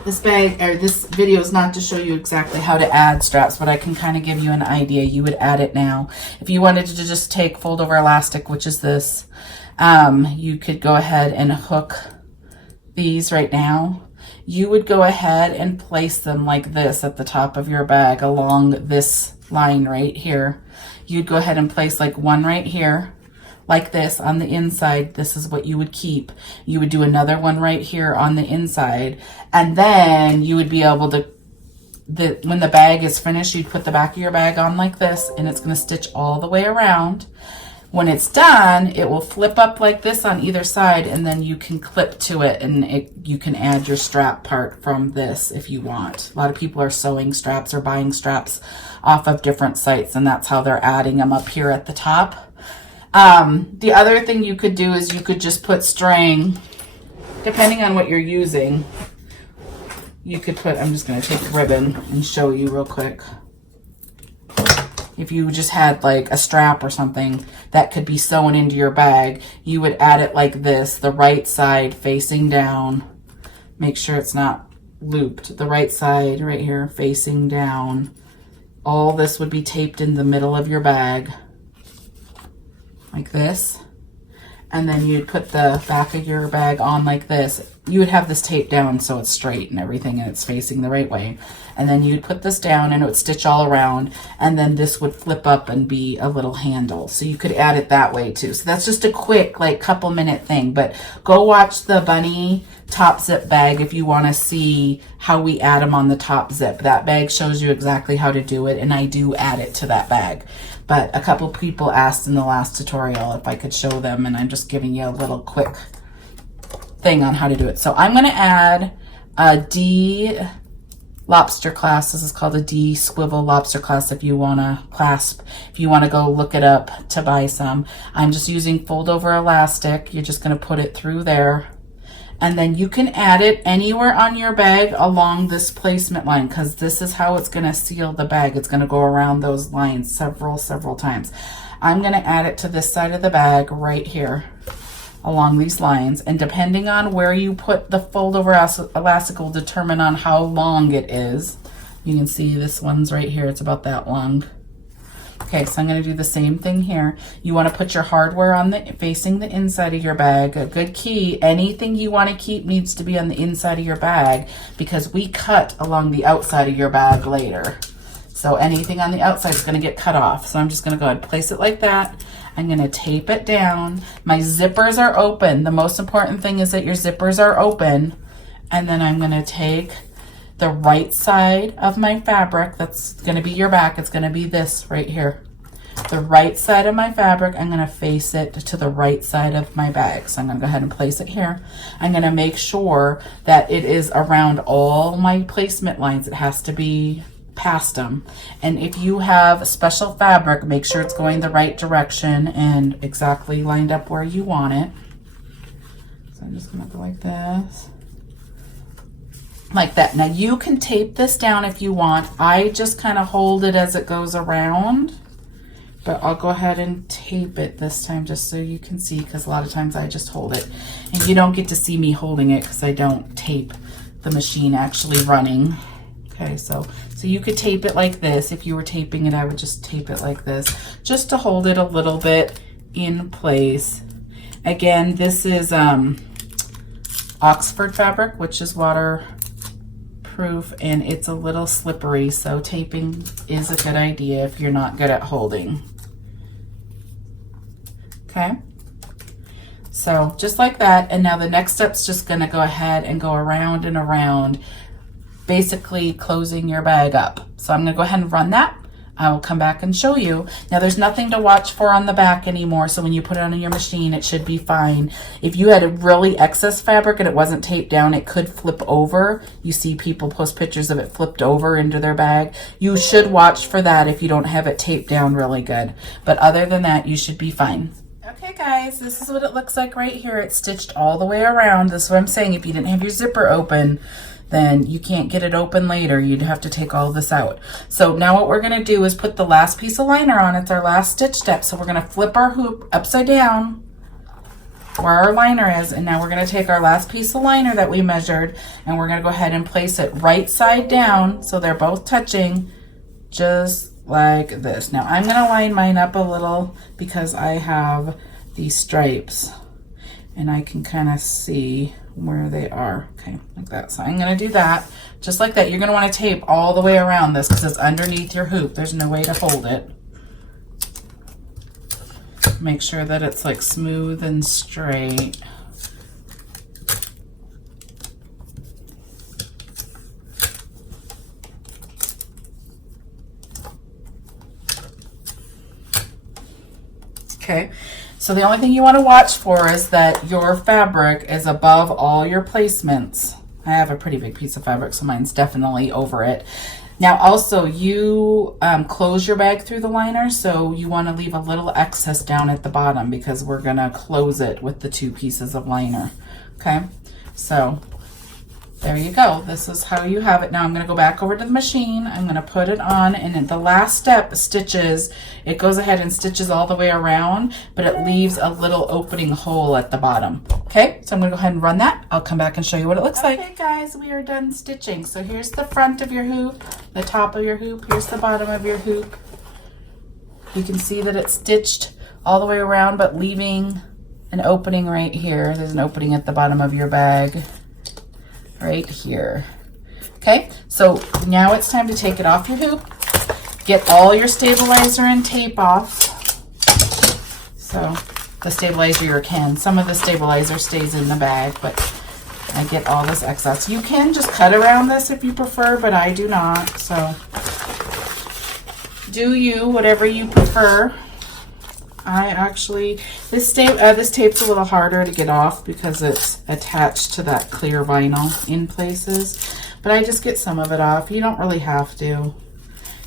This bag, or this video is not to show you exactly how to add straps, but I can kind of give you an idea. You would add it now. If you wanted to just take fold over elastic, which is this, you could go ahead and hook these right now. You would go ahead and place them like this at the top of your bag along this line right here. You'd go ahead and place like one right here, like this on the inside. This is what you would keep. You would do another one right here on the inside, and then you would be able to, when the bag is finished, you'd put the back of your bag on like this, and it's going to stitch all the way around. When it's done, it will flip up like this on either side, and then you can clip to it, and you can add your strap part from this if you want. A lot of people are sewing straps or buying straps off of different sites, and that's how they're adding them up here at the top. The other thing you could do is you could just put string, depending on what you're using. You could put, I'm just going to take ribbon and show you real quick. If you just had like a strap or something that could be sewn into your bag, you would add it like this, the right side facing down. Make sure it's not looped. The right side right here facing down. All this would be taped in the middle of your bag like this. And then you'd put the back of your bag on like this. You would have this taped down so it's straight and everything and it's facing the right way. And then you'd put this down and it would stitch all around, and then this would flip up and be a little handle. So you could add it that way too. So that's just a quick like couple minute thing, but go watch the bunny top zip bag if you want to see how we add them on the top zip. That bag shows you exactly how to do it, and I do add it to that bag. But a couple people asked in the last tutorial if I could show them, and I'm just giving you a little quick thing on how to do it. So I'm going to add a D lobster clasp. This is called a D swivel lobster clasp if you want to clasp, if you want to go look it up to buy some. I'm just using fold over elastic. You're just going to put it through there. And then you can add it anywhere on your bag along this placement line, because this is how it's going to seal the bag. It's going to go around those lines several times. I'm going to add it to this side of the bag right here along these lines. And depending on where you put the fold over elastic will determine on how long it is. You can see this one's right here. It's about that long. Okay, so I'm going to do the same thing here. You want to put your hardware on the facing the inside of your bag. A good key, anything you want to keep needs to be on the inside of your bag because we cut along the outside of your bag later. So anything on the outside is going to get cut off. So I'm just going to go ahead and place it like that. I'm going to tape it down. My zippers are open. The most important thing is that your zippers are open. And then I'm going to take the right side of my fabric, that's going to be your back, it's going to be this right here. The right side of my fabric, I'm going to face it to the right side of my bag. So I'm going to go ahead and place it here. I'm going to make sure that it is around all my placement lines. It has to be past them. And if you have special fabric, make sure it's going the right direction and exactly lined up where you want it. So I'm just going to go like this. Like that. Now you can tape this down if you want. I just kind of hold it as it goes around, but I'll go ahead and tape it this time just so you can see, because a lot of times I just hold it and you don't get to see me holding it because I don't tape the machine actually running. Okay, so you could tape it like this. If you were taping it, I would just tape it like this just to hold it a little bit in place. Again, this is Oxford fabric, which is waterproof, and it's a little slippery, so taping is a good idea if you're not good at holding. Okay, so just like that. And now the next step's just going to go ahead and go around and around, basically closing your bag up. So I'm going to go ahead and run that. I will come back and show you. Now there's nothing to watch for on the back anymore, so when you put it on your machine, it should be fine. If you had a really excess fabric and it wasn't taped down, it could flip over. You see people post pictures of it flipped over into their bag. You should watch for that if you don't have it taped down really good. But other than that, you should be fine. Okay guys, this is what it looks like right here. It's stitched all the way around. This is what I'm saying. If you didn't have your zipper open, then you can't get it open later. You'd have to take all of this out. So now what we're gonna do is put the last piece of liner on. It's our last stitch step. So we're gonna flip our hoop upside down where our liner is. And now we're gonna take our last piece of liner that we measured and we're gonna go ahead and place it right side down so they're both touching, just like this. Now I'm gonna line mine up a little because I have these stripes and I can kind of see where they are. Okay, like that. So I'm going to do that just like that. You're going to want to tape all the way around this because it's underneath your hoop. There's no way to hold it. Make sure that it's like smooth and straight. Okay. So the only thing you want to watch for is that your fabric is above all your placements. I have a pretty big piece of fabric, so mine's definitely over it. Now also you close your bag through the liner, so you want to leave a little excess down at the bottom because we're going to close it with the 2 pieces of liner. Okay, so there you go. This is how you have it. Now I'm going to go back over to the machine. I'm going to put it on, and in the last step stitches, it goes ahead and stitches all the way around, but it leaves a little opening hole at the bottom. Okay, so I'm going to go ahead and run that. I'll come back and show you what it looks like. Okay guys, we are done stitching. So here's the front of your hoop, the top of your hoop, here's the bottom of your hoop. You can see that it's stitched all the way around, but leaving an opening right here. There's an opening at the bottom of your bag. Right here. Okay, so now it's time to take it off your hoop. Get all your stabilizer and tape off. So the stabilizer or can. Some of the stabilizer stays in the bag, but I get all this excess. You can just cut around this if you prefer, but I do not. So do you, whatever you prefer. I actually, this tape's a little harder to get off because it's attached to that clear vinyl in places, but I just get some of it off. You don't really have to.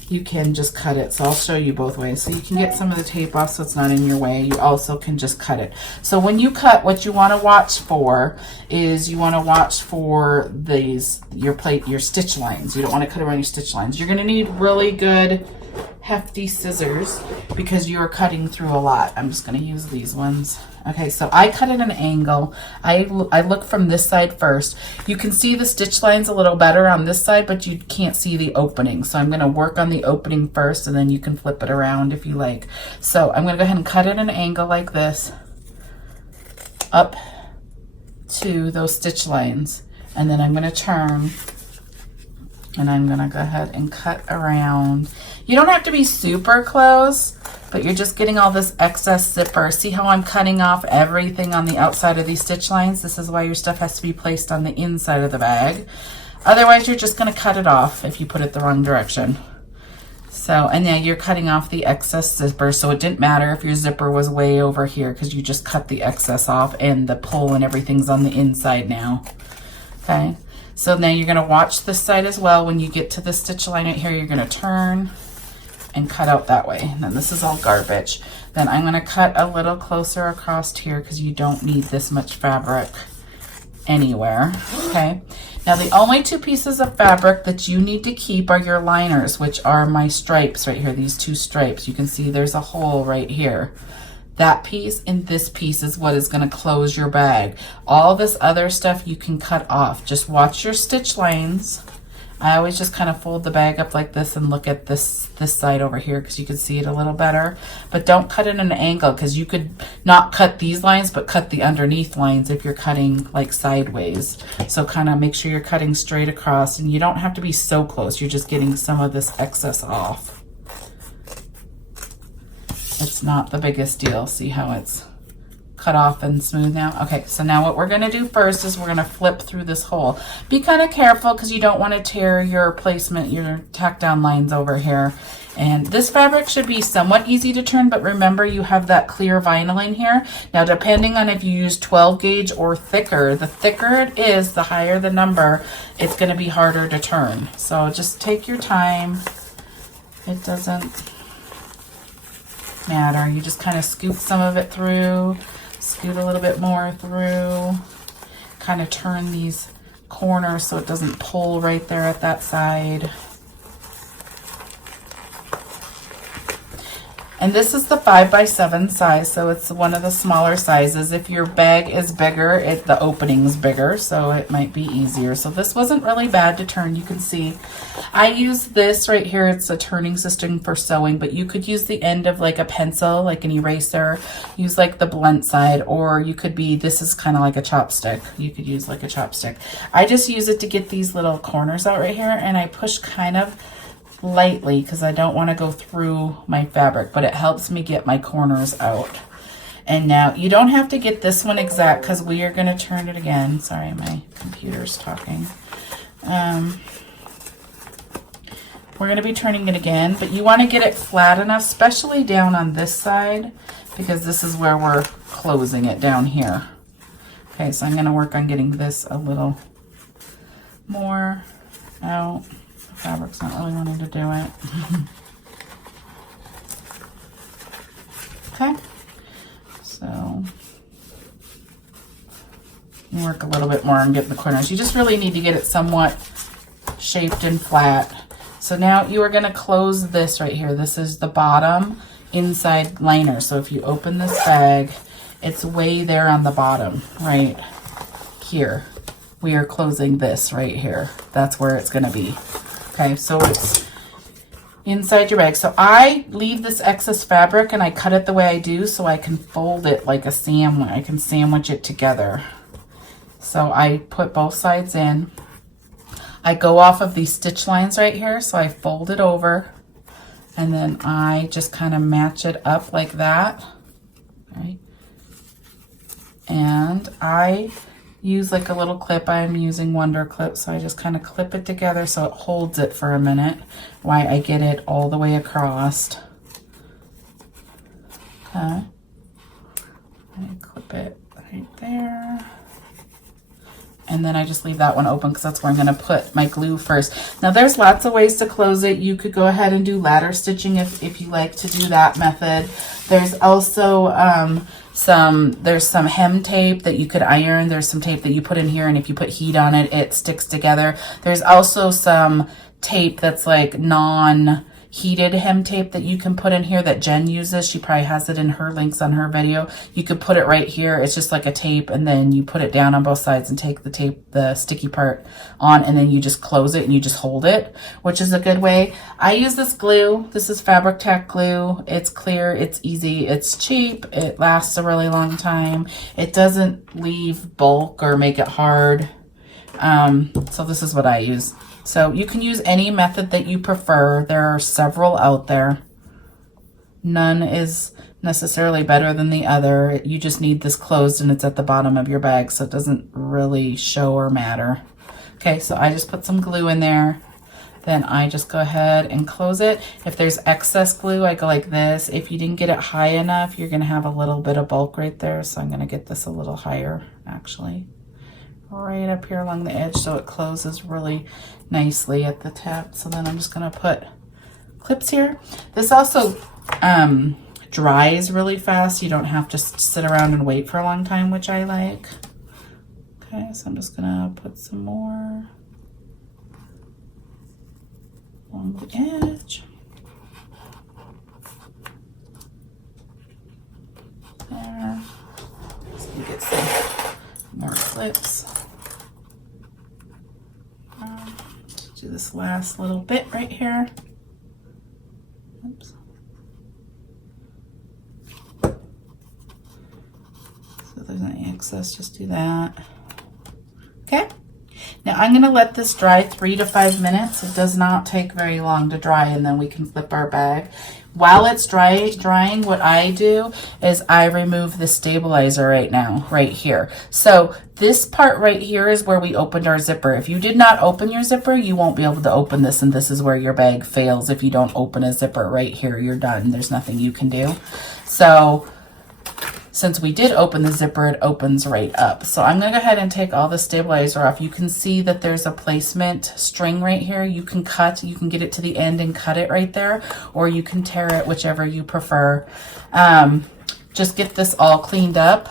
You can just cut it. So I'll show you both ways. So you can get some of the tape off so it's not in your way. You also can just cut it. So when you cut, what you want to watch for is you want to watch for these, your stitch lines. You don't want to cut around your stitch lines. You're going to need really good hefty scissors because you are cutting through a lot. I'm just going to use these ones Okay, so I cut at an angle. I look from this side first. You can see the stitch lines a little better on this side, but you can't see the opening. So I'm going to work on the opening first, and then you can flip it around if you like. So I'm going to go ahead and cut at an angle like this up to those stitch lines. And then I'm going to turn, and I'm going to go ahead and cut around. You don't have to be super close, but you're just getting all this excess zipper. See how I'm cutting off everything on the outside of these stitch lines? This is why your stuff has to be placed on the inside of the bag. Otherwise, you're just going to cut it off if you put it the wrong direction. So, and yeah, you're cutting off the excess zipper, so it didn't matter if your zipper was way over here because you just cut the excess off, and the pull and everything's on the inside now. Okay, so now you're going to watch this side as well. When you get to the stitch line right here, you're going to turn and cut out that way. Then this is all garbage. Then I'm going to cut a little closer across here because you don't need this much fabric anywhere. Okay, now the only two pieces of fabric that you need to keep are your liners, which are my stripes right here, these two stripes. You can see there's a hole right here. That piece and this piece is what is going to close your bag. All this other stuff you can cut off. Just watch your stitch lines. I always just kind of fold the bag up like this and look at this side over here because you can see it a little better. But don't cut it at an angle because you could not cut these lines but cut the underneath lines if you're cutting like sideways. So kind of make sure you're cutting straight across, and you don't have to be so close. You're just getting some of this excess off. It's not the biggest deal. See how it's cut off and smooth now? Okay, so now what we're going to do first is we're going to flip through this hole. Be kind of careful because you don't want to tear your placement, your tack down lines over here. And this fabric should be somewhat easy to turn, but remember you have that clear vinyl in here. Now depending on if you use 12 gauge or thicker, the thicker it is, the higher the number, it's going to be harder to turn. So just take your time. It doesn't matter. You just kind of scoop some of it through, scoot a little bit more through, kind of turn these corners so it doesn't pull right there at that side. And this is the 5x7 size, so it's one of the smaller sizes. If your bag is bigger, the opening's bigger, so it might be easier. So this wasn't really bad to turn. You can see I use this right here. It's a turning system for sewing, but you could use the end of like a pencil, like an eraser, use like the blunt side, or you could be, this is kind of like a chopstick. You could use like a chopstick. I just use it to get these little corners out right here, and I push kind of lightly because I don't want to go through my fabric, but it helps me get my corners out. And now you don't have to get this one exact because we are going to turn it again. Sorry, my computer's talking. We're going to be turning it again, but you want to get it flat enough, especially down on this side, because this is where we're closing it down here. Okay, so I'm going to work on getting this a little more out. Fabric's not really wanting to do it. Okay, so you work a little bit more and get the corners. You just really need to get it somewhat shaped and flat. So now you are going to close this right here. This is the bottom inside liner. So if you open this bag, it's way there on the bottom right here. We are closing this right here. That's where it's going to be. Okay, so it's inside your bag. So I leave this excess fabric and I cut it the way I do so I can fold it like a sandwich. I can sandwich it together. So I put both sides in. I go off of these stitch lines right here, so I fold it over, and then I just kind of match it up like that. Right? And I use like a little clip. I'm using Wonder Clip, so I just kind of clip it together so it holds it for a minute while I get it all the way across. Okay. I clip it right there. And then I just leave that one open because that's where I'm going to put my glue first. Now there's lots of ways to close it. You could go ahead and do ladder stitching if you like to do that method. There's also there's some hem tape that you could iron. There's some tape that you put in here, and if you put heat on it, it sticks together. There's also some tape that's like heated hem tape that you can put in here that Jen uses. She probably has it in her links on her video. You could put it right here. It's just like a tape, and then you put it down on both sides and take the tape, the sticky part on, and then you just close it and you just hold it, which is a good way. I use this glue. This is Fabric Tack glue. It's clear, it's easy, it's cheap, it lasts a really long time. It doesn't leave bulk or make it hard. So this is what I use. So you can use any method that you prefer. There are several out there. None is necessarily better than the other. You just need this closed and it's at the bottom of your bag, so it doesn't really show or matter. Okay, so I just put some glue in there. Then I just go ahead and close it. If there's excess glue, I go like this. If you didn't get it high enough, you're gonna have a little bit of bulk right there. So I'm gonna get this a little higher, actually. Right up here along the edge so it closes really nicely at the tip. So then I'm just gonna put clips here. This also dries really fast. You don't have to sit around and wait for a long time, which I like. Okay, so I'm just gonna put some more along the edge. There. So you get some more clips. Do this last little bit right here. Oops. So if there's any excess, just do that. Okay. Now I'm going to let this dry 3 to 5 minutes. It does not take very long to dry, and then we can flip our bag. While it's drying, what I do is I remove the stabilizer right now, right here. So this part right here is where we opened our zipper. If you did not open your zipper, you won't be able to open this, and this is where your bag fails. If you don't open a zipper right here, you're done. There's nothing you can do. So since we did open the zipper, it opens right up. So I'm gonna go ahead and take all the stabilizer off. You can see that there's a placement string right here. You can cut, you can get it to the end and cut it right there, or you can tear it, whichever you prefer. Just get this all cleaned up.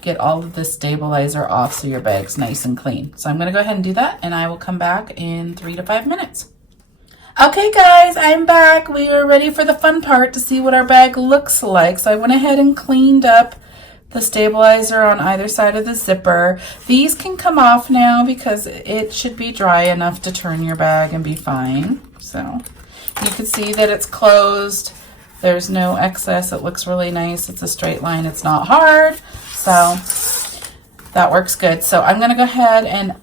Get all of this stabilizer off so your bag's nice and clean. So I'm gonna go ahead and do that, and I will come back in 3 to 5 minutes. Okay guys, I'm back. We are ready for the fun part to see what our bag looks like. So I went ahead and cleaned up the stabilizer on either side of the zipper. These can come off now because it should be dry enough to turn your bag and be fine. So you can see that it's closed. There's no excess. It looks really nice. It's a straight line. It's not hard. So that works good. So I'm going to go ahead and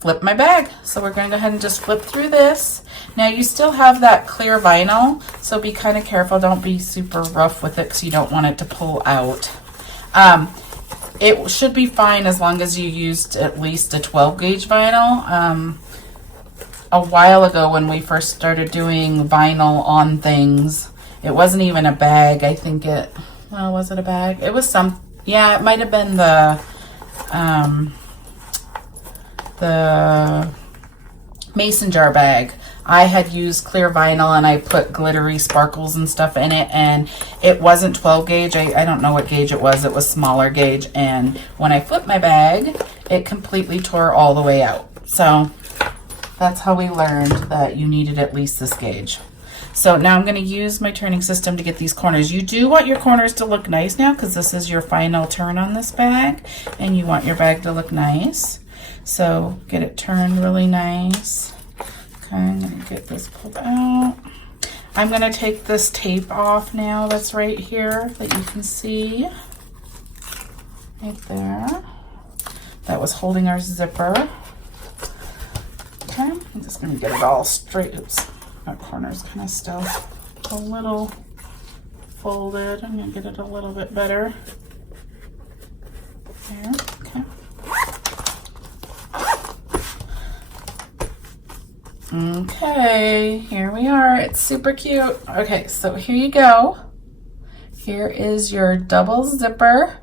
flip my bag. So we're going to go ahead and just flip through this. Now you still have that clear vinyl, so be kind of careful. Don't be super rough with it because you don't want it to pull out. It should be fine as long as you used at least a 12 gauge vinyl. A while ago when we first started doing vinyl on things, it wasn't even a bag. I think it, well, was it a bag? It was some, yeah, it might have been the mason jar bag. I had used clear vinyl and I put glittery sparkles and stuff in it, and it wasn't 12 gauge. I don't know what gauge it was. It was smaller gauge, and when I flipped my bag, it completely tore all the way out. So that's how we learned that you needed at least this gauge. So now I'm going to use my turning system to get these corners. You do want your corners to look nice now because this is your final turn on this bag, and you want your bag to look nice. So get it turned really nice. Okay, I'm going to get this pulled out. I'm going to take this tape off now that's right here that you can see. Right there. That was holding our zipper. Okay, I'm just going to get it all straight. Oops, that corner's kind of still a little folded. I'm going to get it a little bit better. There, okay. Okay, here we are. It's super cute. Okay, so here you go. Here is your double zipper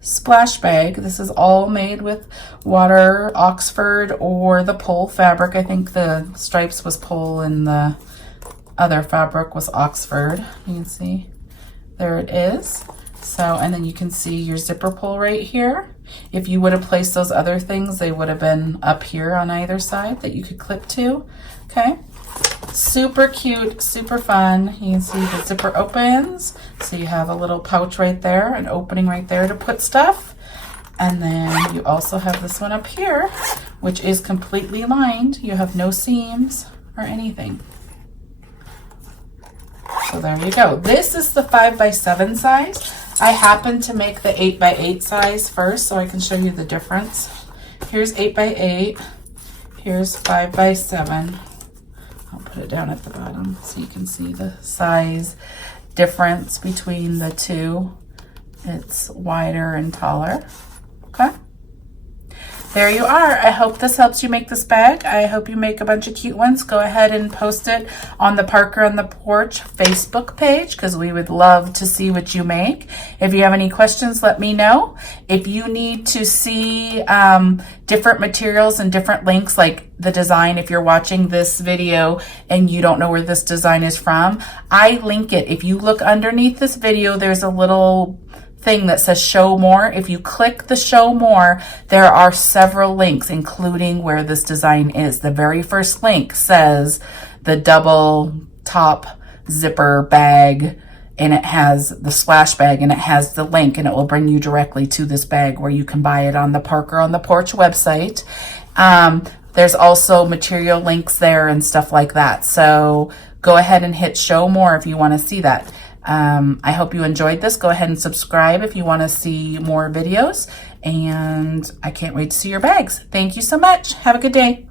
splash bag. This is all made with water, Oxford, or the Pole fabric. I think the stripes was Pole and the other fabric was Oxford. You can see there it is. So, and then you can see your zipper pull right here. If you would have placed those other things, they would have been up here on either side that you could clip to. Okay. Super cute, super fun. You can see the zipper opens. So you have a little pouch right there, an opening right there to put stuff. And then you also have this one up here, which is completely lined. You have no seams or anything. So there you go. This is the 5x7 size. I happen to make the 8x8 size first so I can show you the difference. Here's 8x8. Here's 5x7. I'll put it down at the bottom so you can see the size difference between the two. It's wider and taller. Okay. There you are. I hope this helps you make this bag. I hope you make a bunch of cute ones. Go ahead and post it on the Parker on the Porch Facebook page because we would love to see what you make. If you have any questions, let me know. If you need to see different materials and different links, like the design, if you're watching this video and you don't know where this design is from, I link it. If you look underneath this video, there's a little thing that says show more. If you click the show more, there are several links, including where this design is. The very first link says the double top zipper bag, and it has the splash bag, and it has the link, and it will bring you directly to this bag where you can buy it on the Parker on the Porch website. There's also material links there and stuff like that. So go ahead and hit show more if you want to see that. I hope you enjoyed this. Go ahead and subscribe if you want to see more videos, and I can't wait to see your bags. Thank you so much. Have a good day.